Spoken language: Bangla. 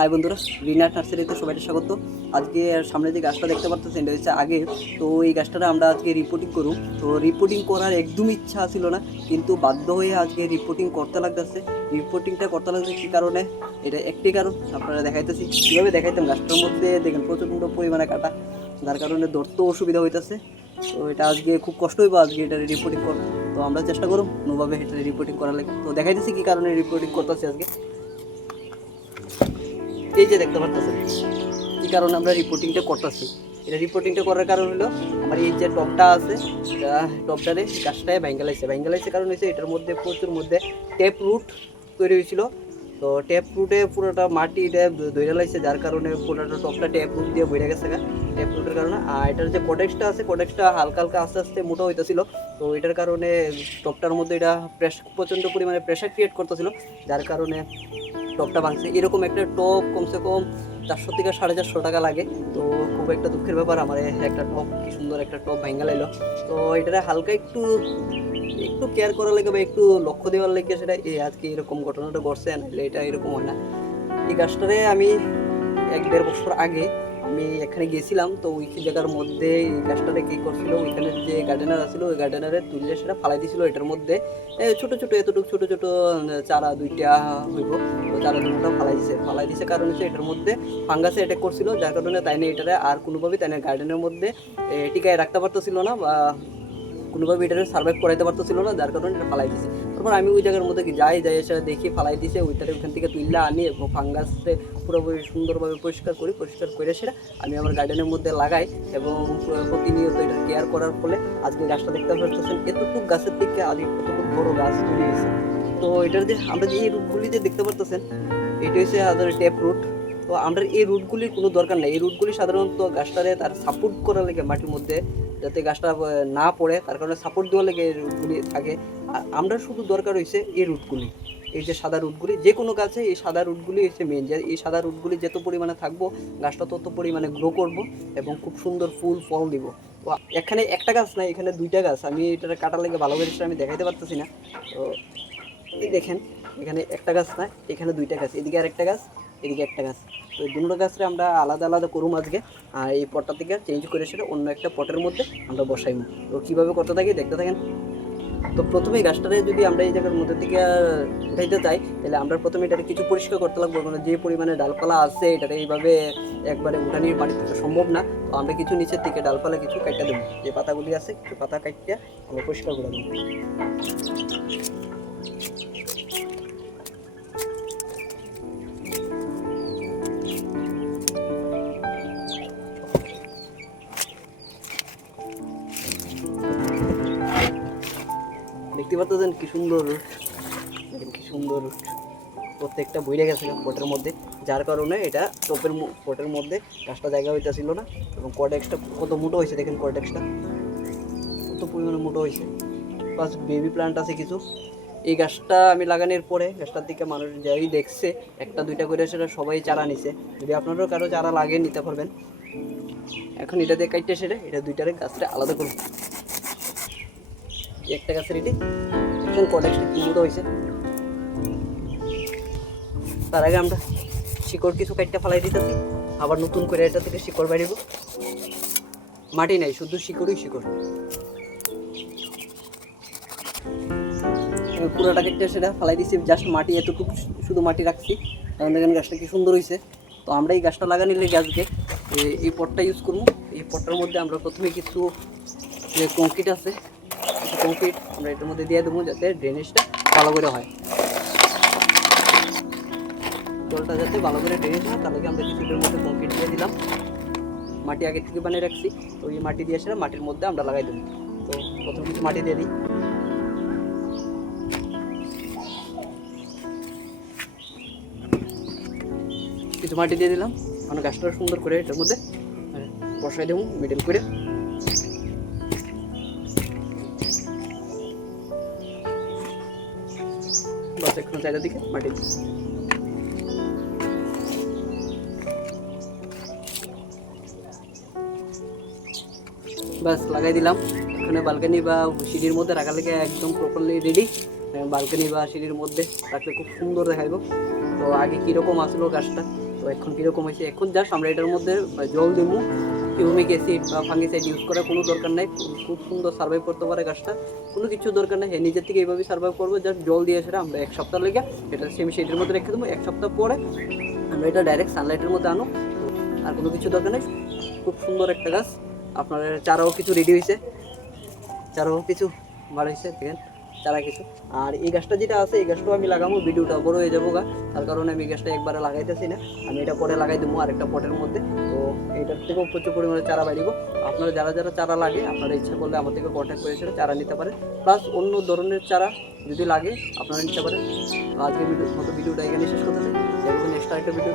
হাই বন্ধুরা, রিনার নার্সারিতে সবাইকে স্বাগত। আজকে সামনে যে গাছটা দেখতে পাচ্ছেন এটা হচ্ছে আগে, তো এই গাছটা আমরা আজকে রিপোর্টিং করুম। তো রিপোর্টিং করার একদম ইচ্ছা ছিল না, কিন্তু বাধ্য হয়ে আজকে রিপোর্টিং করতে লাগতেছে। রিপোর্টিংটা করতে লাগছে কী কারণে, এটা একটি কারণ আপনারা দেখাইতেছি। কীভাবে দেখাইতাম, গাছটার মধ্যে দেখেন প্রচণ্ড পরিমাণে কাটা, যার কারণে ধরতেও অসুবিধা হইতেছে। তো এটা আজকে খুব কষ্ট হইব আজকে এটা রিপোর্টিং করতে। তো আমরা চেষ্টা করুম কোনোভাবে এটা রিপোর্টিং করার লাগে। তো দেখাইতেছি কী কারণে রিপোর্টিং করতেছি আজকে। এই যে দেখতে পারতেছেন কি কারণে আমরা রিপোর্টিংটা করতেছি। এটা রিপোর্টিংটা করার কারণ হলো আমার এই যে টপটা আছে, টপটারে গাছটায় ভাঙ্গালাইছে কারণ হচ্ছে এটার মধ্যে প্রচুর মধ্যে ট্যাপ রুট তৈরি হয়েছিল। তো ট্যাপ রুটে পুরোটা মাটি ধরে লাইছে, যার কারণে পুরোটা টপটা ট্যাপ রুট দিয়ে বইরে গেছে। ট্যাপ রুটের কারণে আর এটার যে কটেক্সটা আছে, কটেক্সটা হালকা হালকা আস্তে আস্তে মোটা হইতেছিল। তো এটার কারণে টপটার মধ্যে এটা প্রচণ্ড পরিমাণে প্রেশার ক্রিয়েট করতেছিল, যার কারণে টপটা ভাঙছে। এরকম একটা টপ কমসে কম 400 থেকে 450 টাকা লাগে। তো খুব একটা দুঃখের ব্যাপার, আমার একটা টপ, কি সুন্দর একটা টপ ভাঙা লাইলো। তো এটারে হালকা একটু একটু কেয়ার করার লাগে বা একটু লক্ষ্য দেওয়ার লাগে সেটা আজকে এরকম ঘটনাটা ঘটছে, নাহলে এটা এরকম হয় না। এই গাছটারে আমি 1-1.5 বছর আগে আমি এখানে গেছিলাম। তো ওই জায়গার মধ্যে এই গাছটারে কী করছিল, ওইখানের যে গার্ডেনার আছিল ওই গার্ডেনারে তুললে সেটা ফালাই দিছিল। এটার মধ্যে ছোটো ছোটো এতটুকু ছোটো ছোটো চারা 2টা হইব, তো চারা 2টা ফালাই দিছে কারণ হচ্ছে এটার মধ্যে ফাঙ্গাসে অ্যাটাক করছিল, যার কারণে তাই না এটারে আর কোনোভাবেই তাই না গার্ডেনের মধ্যে টিকায় রাখতে পারতেছিল না বা কোনোভাবে এটাকে সার্ভাইভ করাইতে পারতেছিল না, যার কারণে এটা ফালাই দিছে। তারপর আমি ওই জায়গার মধ্যে যাই এসে দেখি ফালাই দিছে, ওইটারে ওইখান থেকে তুইলা আনি এবং ফাঙ্গাসে পুরোপুরি সুন্দরভাবে পরিষ্কার করে সেটা আমি আমার গার্ডেনের মধ্যে লাগাই এবং প্রতিনিয়ত এটার কেয়ার করার ফলে আজকে গাছটা দেখতে পাচ্ছেন এতটুকু গাছের থেকে আজ কতটুকু বড় গাছ তৈরি হয়েছে। তো এটার যে আমরা যে এই রুটগুলি যে দেখতে পারতেছেন, এটা হচ্ছে আমাদের ট্যাপ রুট। তো আমরা এই রুটগুলির কোনো দরকার নেই। এই রুটগুলি সাধারণত গাছটারে তার সাপোর্ট করার লাগে মাটির মধ্যে, যাতে গাছটা না পড়ে, তার কারণে সাপোর্ট দেওয়ার লেগে এই রুটগুলি থাকে। আর আমরা শুধু দরকার হয়েছে এই রুটগুলি, এই যে সাদা রুটগুলি, যে কোনো গাছে এই সাদা রুটগুলি হচ্ছে মেন। যে এই সাদা রুটগুলি যত পরিমাণে থাকবো গাছটা তত পরিমাণে গ্রো করব এবং খুব সুন্দর ফুল ফল দিব। তো এখানে একটা গাছ না, এখানে 2টা গাছ। আমি এটা কাটার লেগে ভালো করে আমি দেখাইতে পারতেছি না। তো এই দেখেন, এখানে একটা গাছ না, এখানে 2টা গাছ, এদিকে আরেকটা গাছ, এদিকে একটা গাছ। তো এই দুটো গাছরে আমরা আলাদা আলাদা করুম আজকে, আর এই পটটা থেকে চেঞ্জ করে সেটা অন্য একটা পটের মধ্যে আমরা বসাইব। তো কীভাবে করতে থাকি দেখতে থাকেন। তো প্রথমেই গাছটারে যদি আমরা এই জায়গার মধ্যে থেকে উঠাইতে চাই, তাহলে আমরা প্রথমে এটাকে কিছু পরিষ্কার করতে লাগবো। মানে যে পরিমাণে ডালপালা আছে এটারে এইভাবে একবারে উঠানির বাড়ির থেকে সম্ভব না। তো আমরা কিছু নিচের থেকে ডালপালা কিছু কাটতে দেবো, যে পাতাগুলি আছে কিছু পাতা কাটতে আমরা পরিষ্কার করে দেবো। দেখতে পাচ্ছেন কি সুন্দর, দেখেন কি সুন্দর, প্রত্যেকটা বইরে গেছে পটের মধ্যে, যার কারণে এটা পটের মধ্যে গাছটা জায়গা হইতেছিল না। এবং কর্ডেক্সটা কত মোটো হয়েছে দেখেন, কর্ডেক্সটা কত পরিমাণে মোটো হয়েছে। প্লাস বেবি প্লান্ট আছে কিছু। এই গাছটা আমি লাগানোর পরে গাছটার দিকে মানুষ যাই দেখছে, 1-2টা করে সেটা সবাই চারা নিছে। যদি আপনারাও কারো চারা লাগিয়ে নিতে পারবেন। এখন এটা দিয়ে কাটতে সেটা এটা 2টারে গাছটা আলাদা করুন। একটা গাছের এটি এখন কর্ডেক্সটা কি মোটো হয়েছে। তার আগে আমরা শিকড় কিছু কাটতে ফেলাই দিতেছি, আবার নতুন করে এটা থেকে শিকড় বাড়িব। মাটি নাই, শুধু শিকড়ই শিকড়। পুরোটা কেটে সেটা ফেলাই দিচ্ছি, জাস্ট মাটি এতটুকু শুধু মাটি রাখছি। কারণ দেখেন গাছটা কি সুন্দর হয়েছে। তো আমরা এই গাছটা লাগানি লেগে আজকে এই পটটা ইউজ করবো। এই পটটার মধ্যে আমরা প্রথমে কিছু যে কংক্রিট আছে, কংক্রিট আমরা এটার মধ্যে দিয়ে দেবো, যাতে ড্রেনেজটা ভালো করে হয়, জলটা যাতে ভালো করে ড্রেনেজ হয়। তার লাগে আমরা কিছুটার মধ্যে কংক্রিট দিয়ে দিলাম। মাটি আগে থেকে বানিয়ে রাখছি, তো এই মাটি দিয়ে সেটা মাটির মধ্যে আমরা লাগাই দেবো। তো প্রথম কিছু মাটি দিয়ে দিই, কিছু মাটি দিয়ে দিলাম। আমরা গাছটা সুন্দর করে এটার মধ্যে বসাই দেবো মিডল করে। বাস একটু চারিদিকে মাটি বাস লাগাই দিলাম। এখানে বালকানি বা সিঁড়ির মধ্যে রাখার লেগে একদম প্রপারলি রেডি। বালকানি বা সিঁড়ির মধ্যে রাখলে খুব সুন্দর দেখাইব। তো আগে কীরকম আসলো গাছটা তো এখন কীরকম হয়েছে, এখন জাস্ট আমরা এটার মধ্যে জল দিব, হিউমিক অ্যাসিড বা ফাঙ্গিসাইড ইউজ করার কোনো দরকার নাই। খুব সুন্দর সার্ভাইভ করতে পারে গাছটা, কোনো কিছু দরকার নেই, নিজের থেকে এইভাবেই সার্ভাইভ করবো। জাস্ট জল দিয়ে সেটা আমরা 1 সপ্তাহ লেগে এটা সেমি শেডের মধ্যে রেখে দেবো। 1 সপ্তাহ পরে আমরা এটা ডাইরেক্ট সানলাইটের মধ্যে আনো, আর কোনো কিছু দরকার নেই। খুব সুন্দর একটা গাছ। আপনার চারাও কিছু রেডি হয়েছে, চারাও কিছু বাড়াইছে, দেখেন চারা কিছু। আর এই গাছটা যেটা আছে এই গাছটাও আমি লাগাবো, ভিডিওটা বড় হয়ে যাবো গা, তার কারণে আমি গাছটা একবারে লাগাইতেছি না, আমি এটা পরে লাগাই দেবো আরেকটা পটের মধ্যে। তো এইটার থেকেও প্রচুর পরিমাণে চারা বাইরিব। আপনারা যারা যারা চারা লাগে আপনারা ইচ্ছা করলে আমার থেকে কন্ট্যাক্ট করে সেটা চারা নিতে পারেন, প্লাস অন্য ধরনের চারা যদি লাগে আপনারা নিতে পারেন। আজকে ভিডিওটা এখানে শেষ করতে চাই, দেখবেন নেক্সট আরেকটা ভিডিও।